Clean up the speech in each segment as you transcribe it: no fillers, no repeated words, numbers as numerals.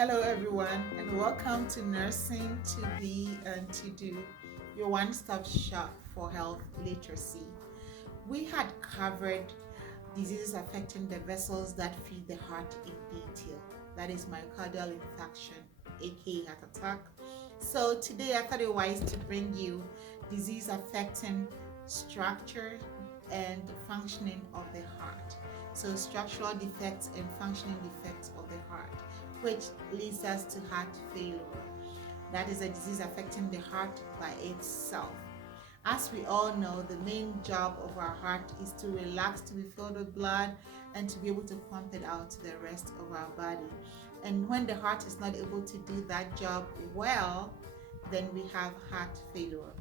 Hello, everyone, and welcome to Nursing to Be and to Do, your one stop shop for health literacy. We had covered diseases affecting the vessels that feed the heart in detail. That is myocardial infarction, aka heart attack. So, today I thought it wise to bring you disease affecting structure and functioning of the heart. So, structural defects and functioning defects of the heart, which leads us to heart failure. That is a disease affecting the heart by itself. As we all know, the main job of our heart is to relax, to be filled with blood, and to be able to pump it out to the rest of our body. And when the heart is not able to do that job well, then we have heart failure.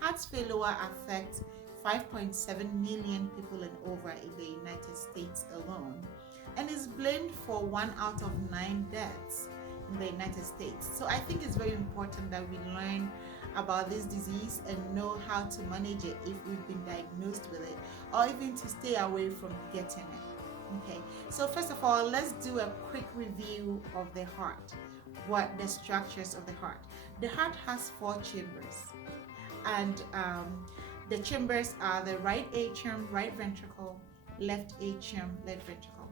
Heart failure affects 5.7 million people and over in the United States alone, and is blamed for 1 out of 9 deaths in the United States. So I think it's very important that we learn about this disease and know how to manage it if we've been diagnosed with it, or even to stay away from getting it. Okay, so first of all, let's do a quick review of the heart. What the structures of the heart. The heart has 4 chambers, and the chambers are the right atrium, right ventricle, left atrium, left ventricle.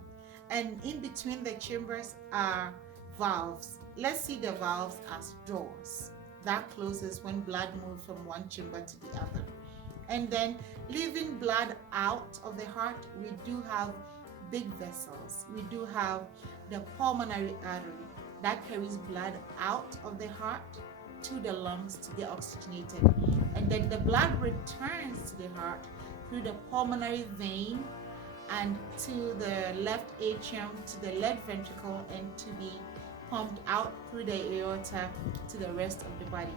And in between the chambers are valves. Let's see the valves as doors. That closes when blood moves from one chamber to the other. And then leaving blood out of the heart, we do have big vessels. We do have the pulmonary artery that carries blood out of the heart to the lungs to get oxygenated. And then the blood returns to the heart through the pulmonary vein and to the left atrium, to the left ventricle, and to be pumped out through the aorta to the rest of the body.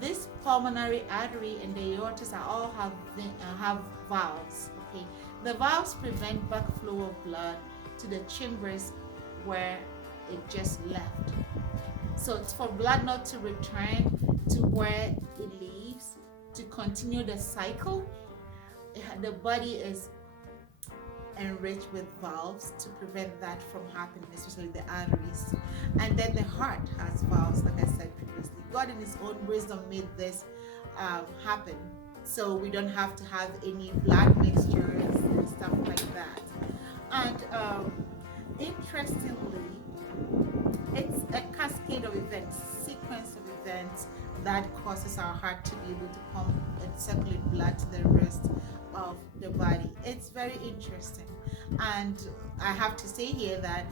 This pulmonary artery and the aortas are all have valves. Okay, the valves prevent backflow of blood to the chambers where it just left. So it's for blood not to return to where it leaves, to continue the cycle. The body is enriched with valves to prevent that from happening, especially the arteries. And then the heart has valves, like I said previously. God in his own wisdom made this happen, so we don't have to have any blood mixtures and stuff like that. And interestingly, it's a cascade of events, sequence of events that causes our heart to be able to pump and circulate blood to the rest of the body. It's very interesting. And I have to say here that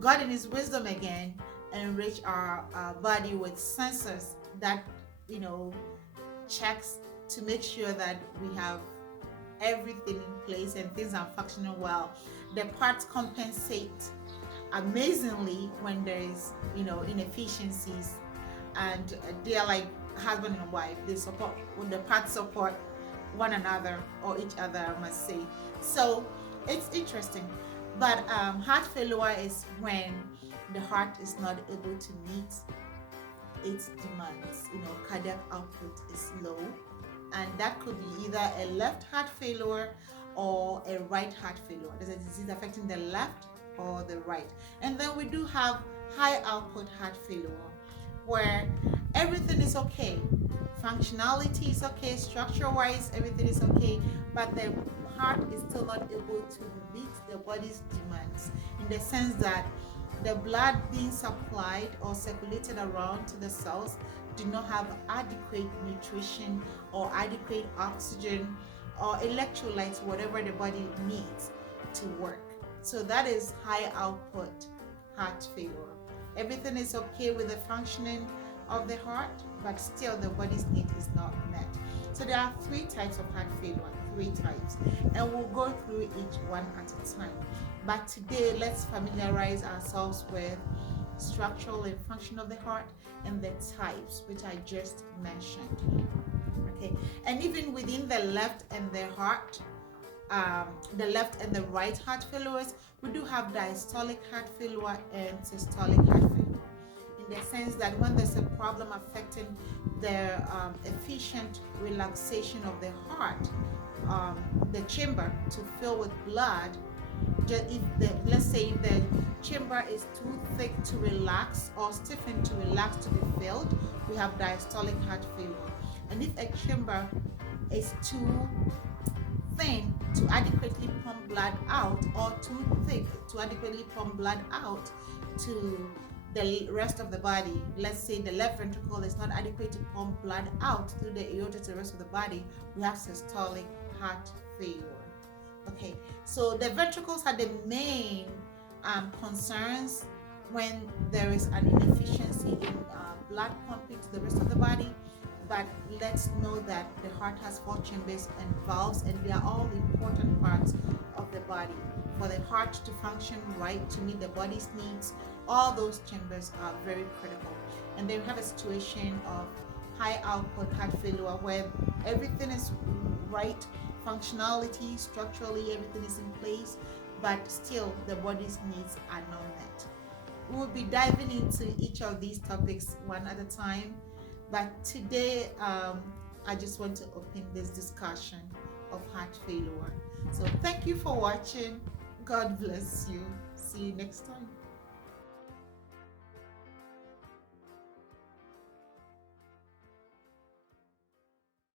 God in his wisdom again enrich our body with sensors that checks to make sure that we have everything in place and things are functioning well. The parts compensate amazingly when there is inefficiencies, and they are like husband and wife. They support, when the parts support one another, or each other, I must say. So it's interesting. But heart failure is when the heart is not able to meet its demands. Cardiac output is low, and that could be either a left heart failure or a right heart failure. There's a disease affecting the left or the right. And then we do have high output heart failure, where everything is okay, functionality is okay, structure wise everything is okay, but the heart is still not able to meet the body's demands, in the sense that the blood being supplied or circulated around to the cells do not have adequate nutrition or adequate oxygen or electrolytes, whatever the body needs to work. So that is high output heart failure. Everything is okay with the functioning of the heart, but still the body's need is not met. So there are 3 types of heart failure, 3 types, and we'll go through each one at a time. But today, let's familiarize ourselves with structural and function of the heart and the types which I just mentioned. Okay, and even within the left and the heart, the left and the right heart failures, we do have diastolic heart failure and systolic heart failure, in the sense that when there's a problem affecting the efficient relaxation of the heart, the chamber to fill with blood, if the, let's say if the chamber is too thick to relax or stiffened to relax to be filled, we have diastolic heart failure. And if a chamber is too thin to adequately pump blood out or too thick to adequately pump blood out to the rest of the body, let's say the left ventricle is not adequate to pump blood out through the aorta to the rest of the body, we have systolic heart failure. Okay, so the ventricles are the main concerns when there is an inefficiency in blood pumping to the rest of the body. But let's know that the heart has 4 chambers and valves, and they are all important parts of the body. For the heart to function right, to meet the body's needs, all those chambers are very critical. And then we have a situation of high output heart failure where everything is right, functionality, structurally, everything is in place, but still the body's needs are not met. We will be diving into each of these topics one at a time. But today, I just want to open this discussion of heart failure. So thank you for watching. God bless you. See you next time.